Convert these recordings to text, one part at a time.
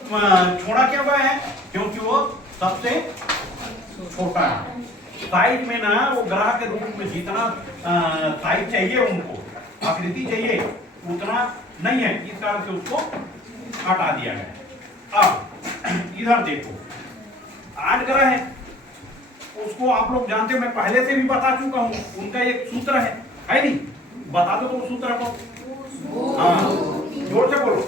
छोड़ा क्या हुआ है? क्योंकि वो सबसे छोटा है। साइज में ना वो ग्रह के रूप में जितना साइज चाहिए उनको, आकृति चाहिए, उतना नहीं है, इस कारण से उसको हटा दिया गया। अब इधर देखो, 8 ग्रह है, उसको आप लोग जानते हो, मैं पहले से भी बता चुका हूं, उनका एक सूत्र है नहीं? बता दो तो सूत्र को। हाँ, जोर से बोलो।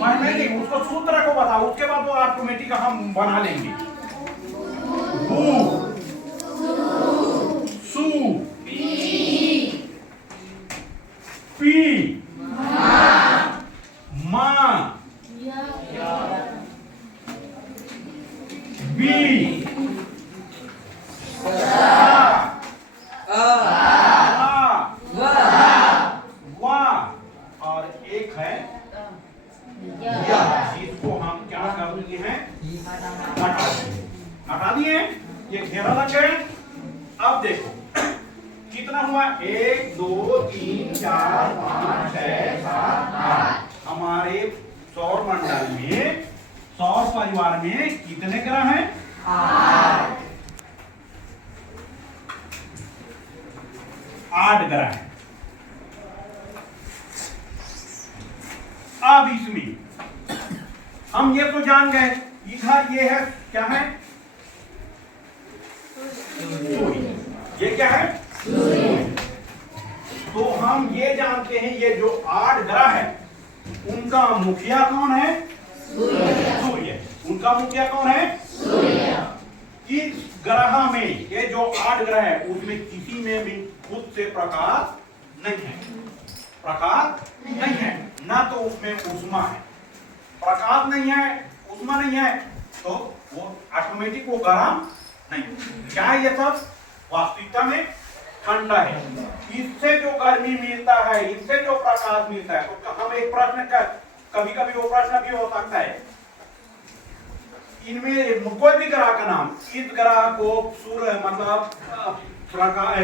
नहीं, उसको सूत्र को बताओ, उसके बाद वो ऑटोमेटिक हम बना लेंगे। सु पी मा बी और एक है जिसको हम क्या कर दिए हैं? हटा दिए। ये घेरा लग गए। अब देखो कितना हुआ? 1 2 3 4 5 6 7 8। हमारे सौर मंडल में, सौर परिवार में कितने ग्रह हैं? 8 ग्रह हैं। अब इसमें हम ये तो जान गए, इधर ये है, क्या है? सूर्य। ये क्या है? सूर्य। तो हम ये जानते हैं, ये जो 8 ग्रह है उनका मुखिया कौन है? सूर्य। उनका मुखिया कौन है? सूर्य। इस ग्रह में, ये जो 8 ग्रह है उसमें किसी में भी खुद से प्रकाश नहीं है। प्रकाश नहीं है, ना तो उसमें उष्मा है। प्रकाश नहीं है, उष्मा नहीं है, तो वो ऑटोमेटिक वो गर्म नहीं। क्या है ये सब? वास्तविकता में ठंडा है। इससे जो गर्मी मिलता है, इससे जो प्रकाश मिलता है, तो हम एक प्रश्न कर, कभी कभी वो प्रश्न भी हो सकता है, इनमें कोई भी ग्रह का नाम, इस ग्रह को सूर्य मतलब प्रकाश,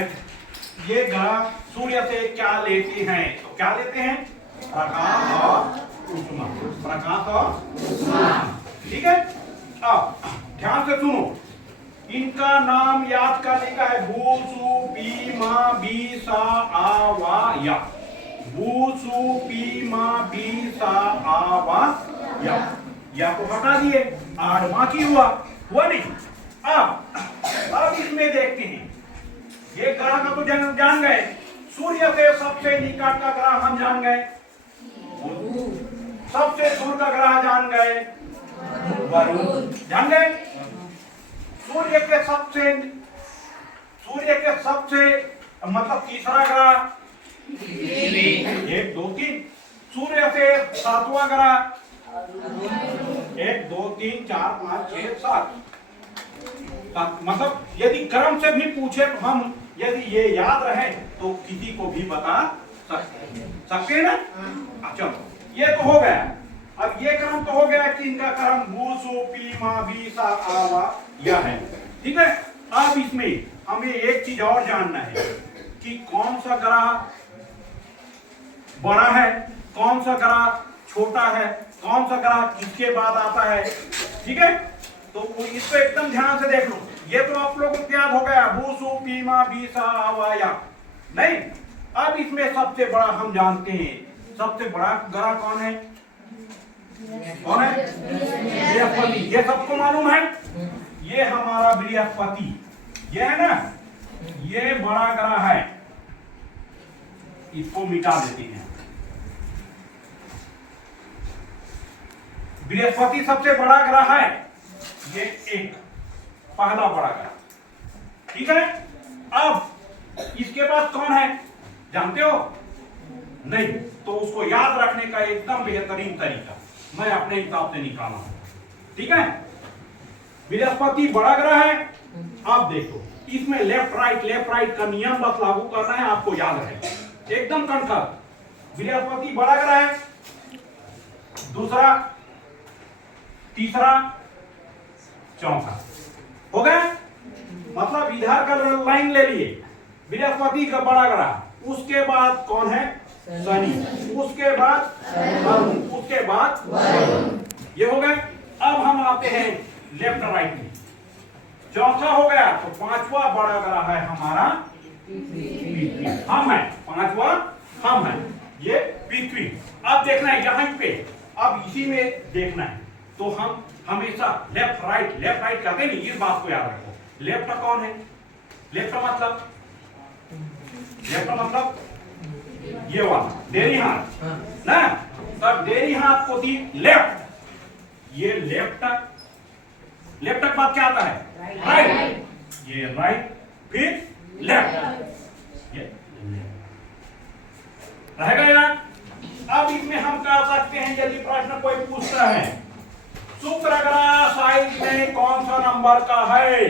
ये ग्रह सूर्य से क्या लेते हैं? तो क्या लेते हैं? प्रकाश और उष्मा। प्रकाश और उष्मा, ठीक है। अब ध्यान से सुनो, इनका नाम याद करने का है। भू सु पी मा बी सा आ वा या। भू सु पी मा बी सा आ वा या को हटा दिए, 8 बाकी हुआ नहीं। अब इसमें देखते हैं, ये ग्रह का तो जान गए। सूर्य से सबसे निकट का ग्रह हम जान गए, सबसे दूर का ग्रह जान गए, वरुण जान गए। सूर्य के सबसे मतलब तीसरा ग्रह 1 2 3। सूर्य से 7वां ग्रह 1 2 3 4 5 6 7। मतलब यदि क्रम से भी पूछे तो हम, यदि ये याद रहे तो किसी को भी बता सकते हैं ना। चलो, ये तो हो गया। अब ये क्रम तो हो गया कि इनका क्रम भू सु पी मा बी सा आ वा या है, ठीक है। अब इसमें हमें एक चीज और जानना है कि कौन सा ग्रह बड़ा है, कौन सा ग्रह छोटा है, कौन सा ग्रह किसके बाद आता है, ठीक है। तो इसको एकदम ध्यान से देख लो। ये तो आप लोगों को याद हो गया, भू सु पी मा बी सा आ वा या। नहीं, अब इसमें सबसे बड़ा हम जानते हैं, सबसे बड़ा ग्रह कौन है? कौन है? बृहस्पति। ये सबको मालूम है, ये हमारा बृहस्पति, ये है ना, ये बड़ा ग्रह है। इसको मिटा देते हैं। बृहस्पति सबसे बड़ा ग्रह है, ये एक पहला बड़ा ग्रह, ठीक है। अब इसके बाद कौन है जानते हो? नहीं, तो उसको याद रखने का एकदम बेहतरीन तरीका मैं अपने हिसाब से निकाला हूं, ठीक है। बृहस्पति बड़ा ग्रह है। अब देखो, इसमें लेफ्ट राइट का नियम बस लागू करना है, आपको याद रहे एकदम कनखर। बृहस्पति बड़ा ग्रह है, दूसरा, तीसरा, चौथा, हो गया। मतलब इधर का लाइन ले लिए, बृहस्पति का बड़ा ग्रह, उसके बाद कौन है? शनि, उसके बाद वरुण, उसके बाद ये हो गए। अब हम आते हैं लेफ्ट राइट में। चौथा हो गया, तो पांचवा बड़ा ग्रह है हमारा पृथ्वी। हम है पांचवा, हम है ये पृथ्वी। अब देखना है यहां पे, अब इसी में देखना है। तो हम हमेशा लेफ्ट राइट कहते नहीं, इस बात को याद रखो। लेफ्ट कौन है? लेफ्ट मतलब ये वाला डेरी हाथ ना, तब डेरी हाथ को थी लेफ्ट, ये लेफ्ट के बाद क्या आता है? राइट। ये राइट, फिर लेफ्ट, ये रहेगा यार। अब इसमें हम कर सकते हैं, यदि प्रश्न कोई पूछता है शुक्र ग्रह साइज में कौन सा नंबर का है?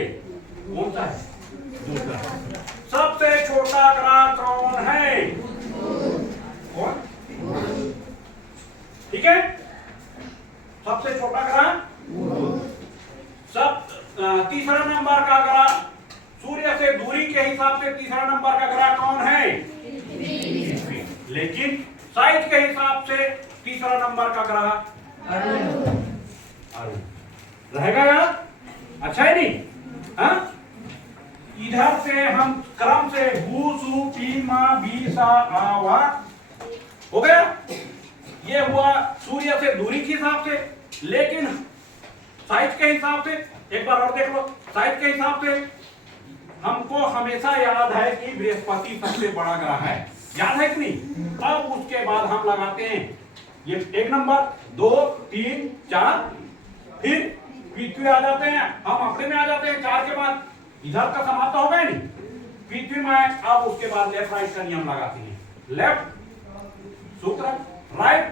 कौन सा है? दूसरा। सबसे छोटा ग्रह कौन है? कौन? ठीक है, सबसे छोटा ग्रह। सब तीसरा नंबर का ग्रह, सूर्य से दूरी के हिसाब से तीसरा नंबर का ग्रह कौन है? पृथ्वी। लेकिन साइज के हिसाब से तीसरा नंबर का ग्रह अरुण रहेगा यार। अच्छा है नहीं? हाँ, इधर से हम क्रम से भू सु पी मा बी सा आ वा हो गया। ये हुआ सूर्य से दूरी के हिसाब से, लेकिन साइज के हिसाब से एक बार और देख लो। साइज के हिसाब से हमको हमेशा याद है कि बृहस्पति सबसे बड़ा ग्रह है, याद है कि नहीं? अब उसके बाद हम लगाते हैं ये एक नंबर, 2, 3, 4, फिर पृथ्वी आ जाते हैं, हम अपने में आ जाते हैं 4 के बाद। इधर का समाप्त हो गया नहीं, पृथ्वी में। अब उसके बाद लेफ्ट राइट का नियम लगाते हैं। लेफ्ट सूत्र, राइट